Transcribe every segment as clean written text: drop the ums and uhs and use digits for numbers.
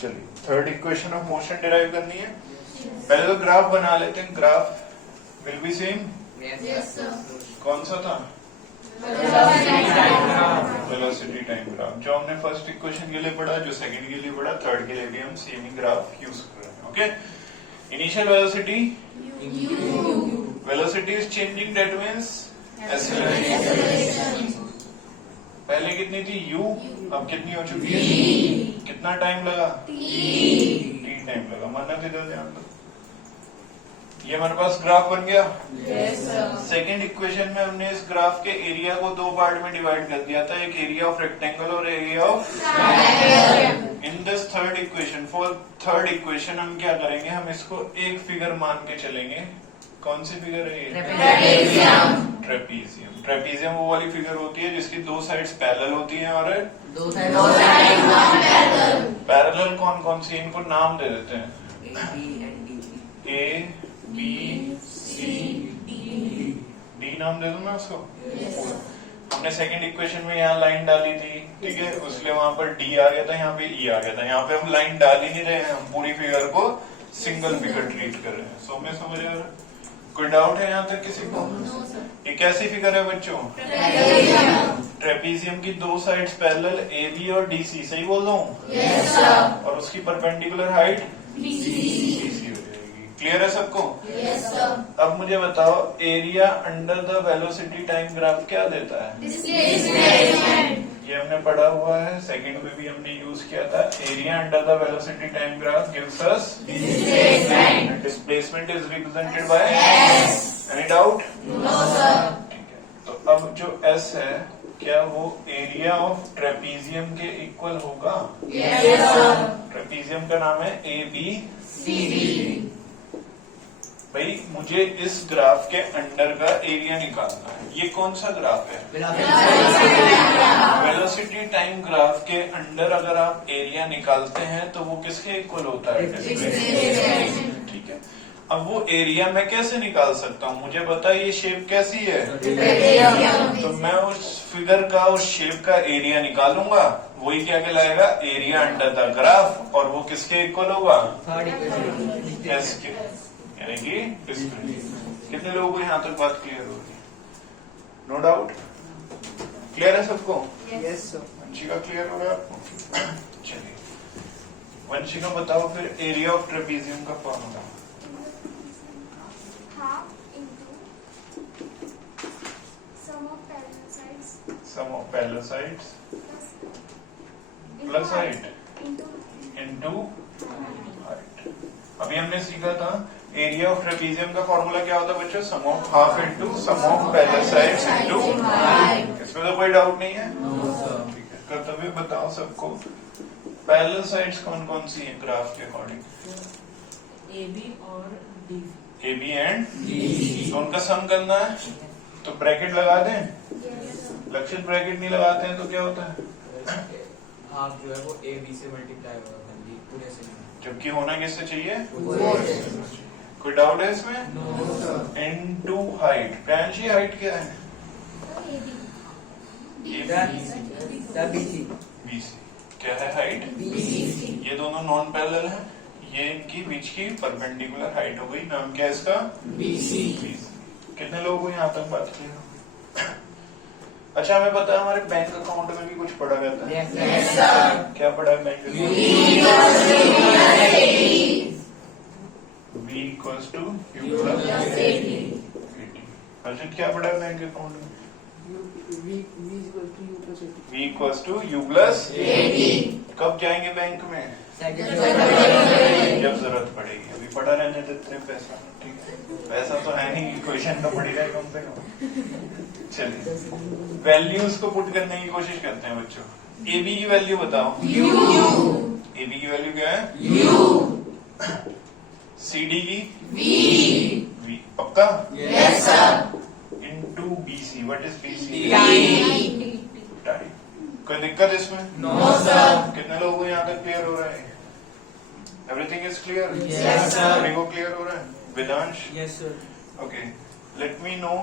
चलिए third equation of motion derive करनी है। पहले तो ग्राफ बना लेते हैं। Graph will be same. कौन सा था? वेलोसिटी टाइम ग्राफ, जो हमने फर्स्ट इक्वेशन के लिए पढ़ा, जो सेकंड के लिए पढ़ा, थर्ड के लिए भी हम सेम ही ग्राफ यूज कर रहे हैं। Okay, initial velocity velocity is changing, that means acceleration. पहले कितनी थी? u, अब कितनी हो चुकी है? कितना टाइम लगा? t टाइम लगा। मानना किधर ध्यान दो। ये हमारे पास ग्राफ बन गया। सेकेंड इक्वेशन में हमने इस ग्राफ के एरिया को दो पार्ट में डिवाइड कर दिया था, एक एरिया ऑफ रेक्टेंगल और area of in this third equation. For third equation हम क्या करेंगे, हम इसको एक फिगर मान के चलेंगे। कौन सी फिगर है ये? ट्रेपीजियम। ट्रेपीजियम वो वाली फिगर होती है जिसकी दो साइड्स पैरेलल होती हैं और दो साइड पैरेलल। कौन कौन सी? इनको नाम दे देते हैं, ए बी सी डी नाम दे दूं मैं उसको। हमने सेकंड इक्वेशन में यहाँ लाइन डाली थी, ठीक है, उसलिए वहां पर डी आ गया था, यहाँ पे ई आ गया था। यहाँ पे हम लाइन डाल ही नहीं रहे हैं, हम पूरी फिगर को सिंगल फिगर ट्रीट कर रहे हैं। सो मैं समझ आ रहा है? कोई डाउट है यहाँ तक किसी को? ये कैसी फिगर है बच्चों? ट्रेपीजियम की दो साइड्स पैरेलल, ए बी और डी सी। सही बोल रहा हूँ? और उसकी परपेंडिकुलर हाइट बी सी हो जाएगी। क्लियर है सबको? अब मुझे बताओ, area under the velocity time graph क्या देता है? ये हमने पढ़ा हुआ है, सेकंड में भी हमने यूज किया था। Area under the velocity time graph gives us displacement is represented by S. Any doubt? No sir. ठीक है, तो अब जो एस है, क्या वो एरिया ऑफ ट्रेपीजियम के इक्वल होगा? Yes sir. ट्रेपीजियम का नाम है ए बी सी। भाई मुझे इस ग्राफ के अंडर का एरिया निकालना है। ये कौन सा ग्राफ है? वेलोसिटी टाइम ग्राफ के अंडर अगर आप एरिया निकालते हैं तो वो किसके इक्वल होता है? ठीक है, अब वो एरिया मैं कैसे निकाल सकता हूँ? मुझे पता है ये शेप कैसी है, तो मैं उस फिगर का, उस शेप का एरिया निकालूंगा। वही क्या कहलाएगा? Area under the graph. और वो किसके इक्वल होगा? एस के, यानी कि कितने लोगों को यहाँ तक बात क्लियर होगी? No doubt? क्लियर है सबको? Yes sir. वंशिका क्लियर हो रहा है आपको? चलिए वंशिका बताओ फिर एरिया ऑफ ट्रेपीजियम का formula. Sum of parallel sides plus height into height. अभी हमने सीखा था एरिया ऑफ ट्रेपीजियम का फॉर्मूला क्या होता है बच्चों? Sum of half into sum of parallel sides into. इसमें तो कोई डाउट नहीं है? ठीक है, कर्तव्य बताओ सबको, पैरेलल साइड्स कौन कौन सी है ग्राफ के अकॉर्डिंग? ए बी और D. A B and D. तो उनका सम करना है, तो ब्रैकेट लगा दें। लक्षित ब्रैकेट नहीं लगाते हैं तो क्या होता है? हाफ जो है वो ए बी से मल्टीप्लाई होगा पूरे से, जबकि होना किससे चाहिए? कोई डाउट है इसमें? Into height. प्रांशी हाइट क्या है? बीसी। क्या है हाइट? ये दोनों नॉन पैरेलल है, ये इनकी बीच की परपेंडिकुलर हाइट हो गई। नाम क्या है इसका? बीसी। कितने लोगों को यहाँ तक बात की? अच्छा, हमें पता है हमारे बैंक अकाउंट में भी कुछ पढ़ा रहता है। yes, क्या पढ़ा है bank account? V equals to U plus AD। Arjun क्या पढ़ा है बैंक अकाउंट में? V equals to U plus AD। कब जाएंगे बैंक में? जब जरूरत पड़ेगी। अभी पढ़ा रहने देते हैं पैसा, ठीक है? पैसा तो है नहीं, क्वेश्चन तो पड़ी रहे कम से कम। चलिए वैल्यूज को पुट करने की कोशिश करते हैं बच्चों। ए बी की वैल्यू बताओ। ए बी की वैल्यू क्या है? सी डी की वी। पक्का? Yes sir. Into B C. What is B C? Time. कोई दिक्कत इसमें? No sir. कितने लोगों को यहाँ तक क्लियर हो रहा है? Everything is clear? Yes sir. सभी को क्लियर हो रहा है? Vedansh? Yes sir. Okay, let me know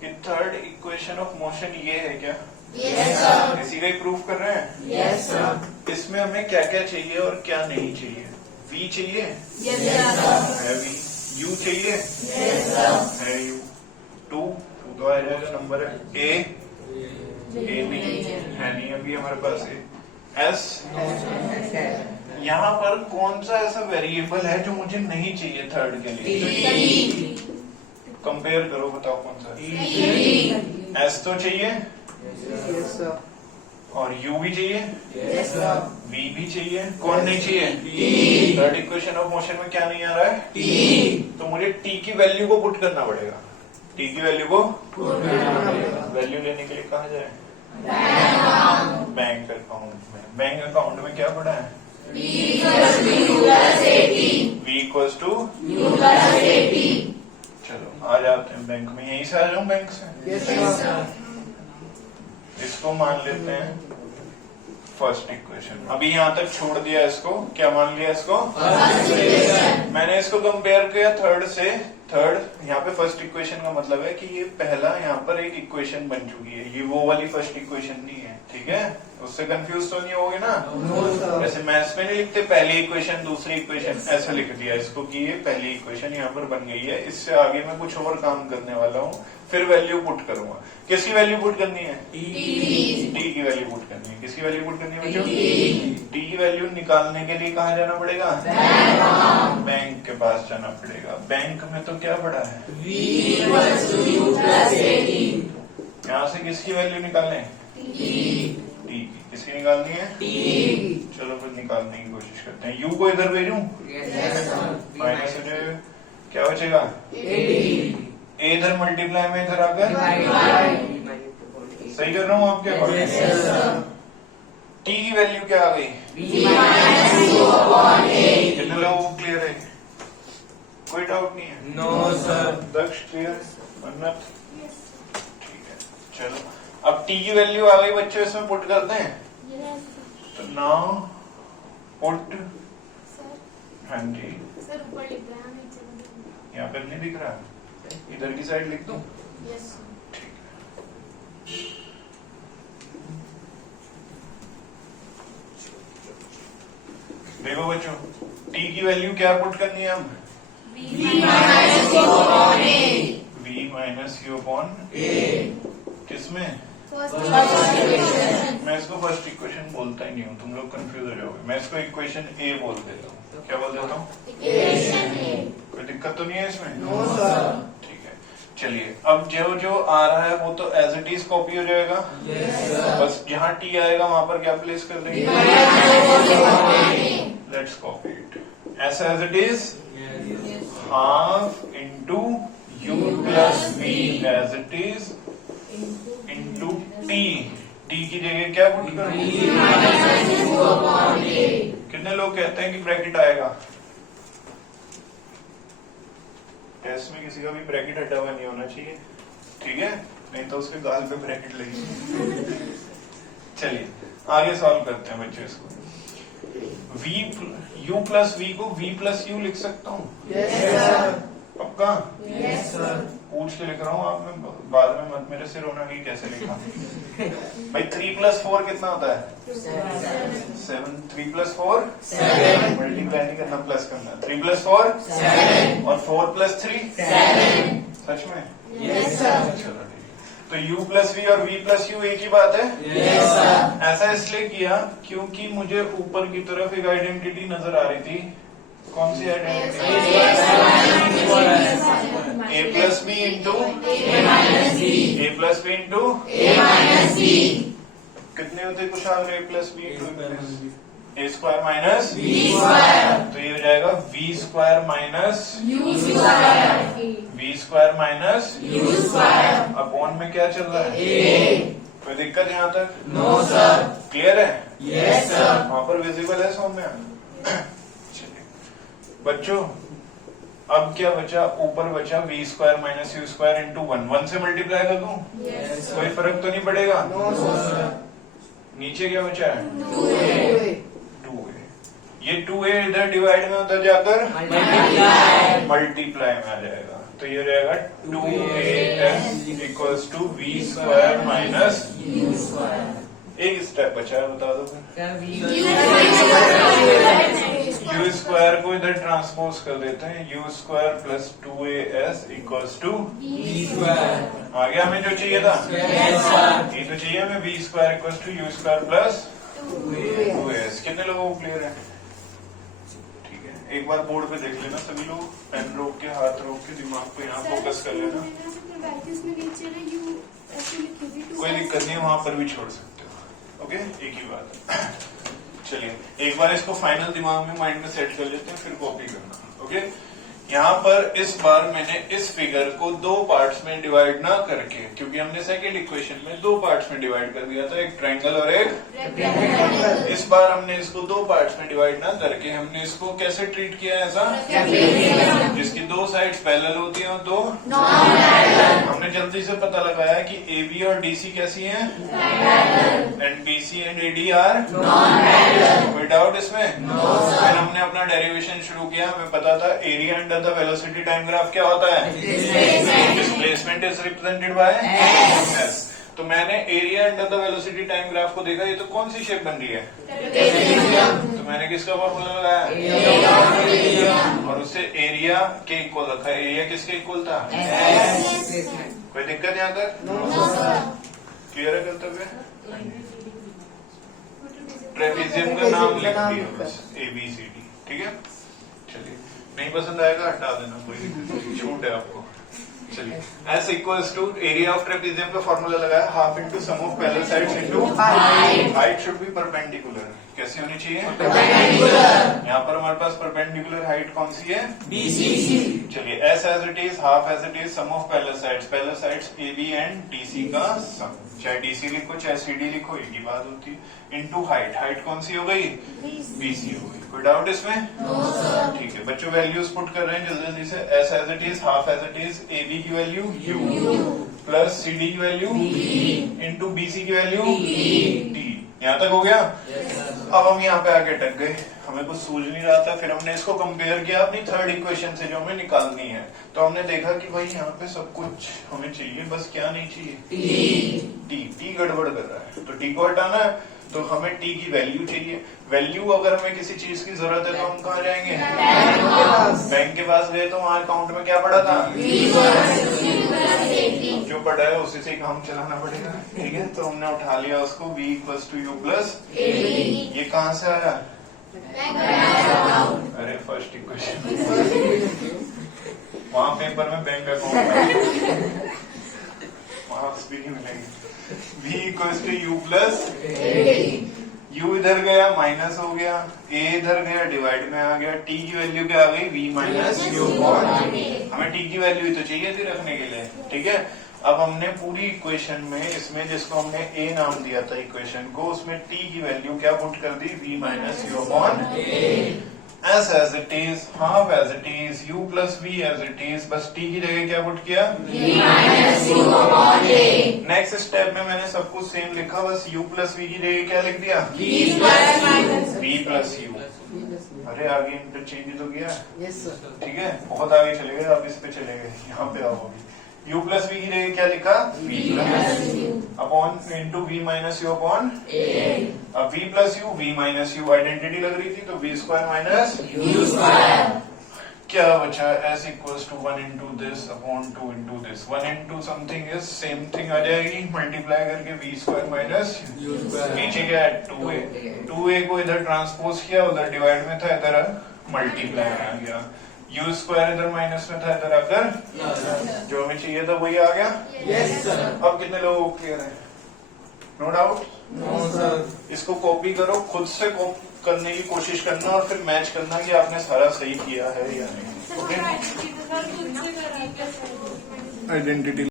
कि थर्ड इक्वेशन ऑफ मोशन ये है क्या? इसी का ही प्रूफ कर रहे हैं। इसमें हमें क्या क्या चाहिए और क्या नहीं चाहिए। V चाहिए है V, U चाहिए है U, 2 तो आ जाएगा नंबर है। A नहीं है, नहीं अभी हमारे पास S। यहाँ पर कौन सा ऐसा वेरिएबल है जो मुझे नहीं चाहिए थर्ड के लिए? कंपेयर करो, बताओ कौन सा। S तो चाहिए और U भी चाहिए, V भी चाहिए, कौन नहीं चाहिए? थर्ड इक्वेशन ऑफ मोशन में क्या नहीं आ रहा है? तो मुझे T की वैल्यू को पुट करना पड़ेगा। T की वैल्यू को वैल्यू लेने के लिए कहा जाए बैंक अकाउंट में। बैंक अकाउंट में क्या पड़ा है? V equals to. चलो आ जाते हैं बैंक में, यहीं से आ जाऊं बैंक से। इसको मान लेते हैं फर्स्ट इक्वेशन। अभी यहाँ तक छोड़ दिया इसको, क्या मान लिया इसको? मैंने इसको कंपेयर किया थर्ड से। थर्ड यहाँ पे फर्स्ट इक्वेशन का मतलब है कि ये पहला यहाँ पर एक इक्वेशन बन चुकी है, ये वो वाली फर्स्ट इक्वेशन नहीं है, ठीक है? उससे कंफ्यूज तो नहीं होगे ना? जैसे मैथ्स में नहीं लिखते पहली इक्वेशन दूसरी इक्वेशन, ऐसा लिख दिया इसको कि ये पहली इक्वेशन यहाँ पर बन गई है। इससे आगे मैं कुछ और काम करने वाला हूँ, फिर वैल्यू पुट करूंगा। किसकी वैल्यू पुट करनी है? टी की वैल्यू पुट करनी है। किसकी वैल्यू पुट करनी है बच्चों? टी की वैल्यू निकालने के लिए कहाँ जाना पड़ेगा? बैंक के पास जाना पड़ेगा। बैंक में तो क्या पड़ा है? यहाँ से किसकी वैल्यू निकालने? टी की। किसकी निकालनी है? चलो फिर निकालने की कोशिश करते हैं। यू को इधर भेजूं? माइनस हो जाएगा, क्या बचेगा? ए इधर मल्टीप्लाई में इधर आकर सही कर रहा हूँ आपके अकॉर्डिंग। टी की वैल्यू क्या आ गई? कितने लोगों को क्लियर है? कोई डाउट नहीं है? No sir. Daksh clear? Mannat ठीक है। चलो अब टी की वैल्यू आ गई बच्चों, इसमें पुट करते हैं। तो नाउ पुट। हाँ जी सर ऊपर लिख रहा है, नीचे यहाँ पर नहीं दिख रहा, इधर की साइड लिख दूं? यस ठीक है। देखो बच्चों, टी की वैल्यू क्या पुट करनी है? हम v माइनस यू अपॉन किसमें? मैं इसको फर्स्ट इक्वेशन बोलता ही नहीं हूँ, तुम लोग कंफ्यूज हो जाओगे। मैं इसको इक्वेशन ए बोल देता हूँ। क्या बोल देता हूँ? कोई दिक्कत तो नहीं है इसमें? ठीक है। चलिए अब जो जो आ रहा है वो तो एज इट इज कॉपी हो जाएगा। बस जहाँ टी आएगा वहां पर क्या प्लेस कर देंगे? लेट्स कॉपी इट ऐसा as it is. Half into U plus V as it is into T. T की जगह क्या पुट करूं? कितने लोग कहते हैं कि ब्रैकेट आएगा? टेस्ट में किसी का भी ब्रैकेट हटा हुआ नहीं होना चाहिए, ठीक है? नहीं तो उसके गाल पे ब्रैकेट लगेगी। चलिए आगे सॉल्व करते हैं बच्चों इसको। v u प्लस v को v प्लस u लिख सकता हूँ? पक्का? पूछ के लिख रहा हूँ, आप में बाद में मत मेरे से रोना कि कैसे लिखा। भाई 3 प्लस 4 कितना होता है? 7। 3 प्लस 4 मल्टीप्लाई नहीं करना, प्लस करना। 3 प्लस 4 और 4 प्लस 3 सच में? चलो ठीक। तो u प्लस v और v प्लस u एक ही बात है? ऐसा इसलिए किया क्योंकि मुझे ऊपर की तरफ एक आइडेंटिटी नजर आ रही थी। कौन सी identity? a plus B into A plus B into कितने होते Kushal? a plus B into A square minus तो ये हो जाएगा v square minus v square minus upon में क्या चल रहा है? कोई दिक्कत यहाँ तक? No sir. क्लियर है? Yes sir. वहां पर विजिबल है सौम्या? बच्चों अब क्या बचा? ऊपर बचा v square minus U square into 1 से मल्टीप्लाई कर दूं? कोई फर्क तो नहीं पड़ेगा? नीचे क्या बचा है? 2a। ये 2a इधर डिवाइड में उधर जाकर मल्टीप्लाई में आ जाएगा, तो ये रहेगा 2as equals to V square minus U square एक स्टेप बचा है, बता दो फिर। क्या वी यू स्क्वायर को इधर ट्रांसपोज कर देते हैं, U square plus 2as equals to V square आ गया हमें जो चाहिए था। यस ये तो चाहिए हमें V square equals to U square plus 2as। कितने लोगों को क्लियर है? ठीक है, एक बार बोर्ड पे देख लेना सभी लोग, पेन रोक के हाथ रोक के दिमाग को यहाँ फोकस कर लेना। कोई दिक्कत नहीं है, वहां पर भी छोड़ सकते हो। ओके, एक ही बात है। चलिए एक बार इसको फाइनल दिमाग में माइंड में सेट कर लेते हैं, फिर कॉपी करना। ओके, यहाँ पर इस बार मैंने इस फिगर को दो पार्ट्स में डिवाइड ना करके, क्योंकि हमने सेकंड इक्वेशन में दो पार्ट्स में डिवाइड कर दिया था, एक ट्रायंगल और एक। इस बार हमने इसको दो पार्ट्स में डिवाइड ना करके हमने इसको कैसे ट्रीट किया है? ऐसा जिसकी दो साइड्स पैरेलल होती हैं और दो हमने जल्दी से पता लगाया कि AB और DC कैसी हैं, and BC and AD are कोई डाउट इसमें? फिर हमने अपना डेरिवेशन शुरू किया, हमें पता था area under the velocity time graph क्या होता है? Displacement is represented bye S। तो मैंने area under the velocity time graph को देखा, ये तो कौन सी शेप बन रही है? तो मैंने किसका फॉर्मूला लगाया? और उससे एरिया के इक्वल रखा। एरिया किसके इक्वल था? कोई दिक्कत यहाँ तक? क्लियर है कर्तव्य? ट्रेपेजियम का नाम लिख दिया बस, ABCD। ठीक है, चलिए नहीं पसंद आएगा हटा देना, कोई दिक्कत नहीं, छूट है आपको। चलिए S equals to area of trapezium का फॉर्मूला लगाया, half into sum of parallel sides into height should be perpendicular. कैसी होनी चाहिए? यहाँ पर हमारे पास परपेंडिकुलर हाइट कौन सी है? BC। चलिए S as it is, half as it is, sum of parallel sides AB and DC का सम। चाहे DC लिखो चाहे CD लिखो, एक ही बात होती है। इंटू हाइट, हाइट कौन सी हो गई? BC हो गई। कोई डाउट इसमें? ठीक है बच्चों, वैल्यूज पुट कर रहे हैं जल्दी जल्दी से। S as it is, half as it is, AB की वैल्यू U प्लस CD की वैल्यू इंटू BC की वैल्यू D। यहाँ तक हो गया? अब हम यहाँ पे आके अटक गए, हमें कुछ सूझ नहीं रहा था। फिर हमने इसको कंपेयर किया अपनी थर्ड इक्वेशन से जो हमें निकालनी है। तो हमने देखा कि भाई यहाँ पे सब कुछ हमें चाहिए, बस क्या नहीं चाहिए? टी गड़बड़ कर रहा है, तो टी को हटाना है। तो हमें टी की वैल्यू चाहिए। वैल्यू अगर हमें किसी चीज की जरूरत है तो हम कहाँ जाएंगे? बैंक के पास गए तो वहाँ अकाउंट में क्या पड़ा था? जो पड़ा है उसी से काम चलाना पड़ेगा। ठीक है, तो हमने उठा लिया उसको, V equals to U plus. ये कहाँ से आया? अरे फर्स्ट इक्वेशन, वहाँ पेपर में बैंक अकाउंट मार्क्स भी नहीं मिलेंगे। V equals to U plus, U इधर गया माइनस हो गया, A इधर गया डिवाइड में आ गया, T की वैल्यू क्या आ गई? V minus you. हमें T की वैल्यू ही तो चाहिए थी रखने के लिए। ठीक है, अब हमने पूरी इक्वेशन में इसमें जिसको हमने A नाम दिया था इक्वेशन को, उसमें T की वैल्यू क्या पुट कर दी? V minus U upon S as it is, half as it is, U plus V as it is, बस T की जगह क्या पुट किया? V minus U upon A। Next step में मैंने सब कुछ सेम लिखा, बस U प्लस V की जगह क्या लिख दिया? V plus U। अरे आगे इंटरचेंज तो किया? Yes sir. ठीक है, बहुत आगे चले गए, आप इस पे चले गए, यहाँ पे आओ। U प्लस V की जगह क्या लिखा? V plus upon into V minus U upon A। अब V plus U, V minus U identity लग रही थी, तो V square minus U square. क्या बचा? S equals to 1 into this upon 2 into this. 1 into something is same thing आ जाएगी, multiply करके V square minus U square. नीचे क्या है? 2A। 2A को इधर ट्रांसपोज किया, उधर डिवाइड में था, इधर मल्टीप्लाई आ गया। U स्क्वायर इधर माइनस में था, इधर आकर जो हमें चाहिए था वही आ गया। Yes sir. अब कितने लोगों को क्लियर है? No doubt? No sir. इसको कॉपी करो, खुद से कॉपी करने की कोशिश करना और फिर मैच करना कि आपने सारा सही किया है या नहीं। Okay, identity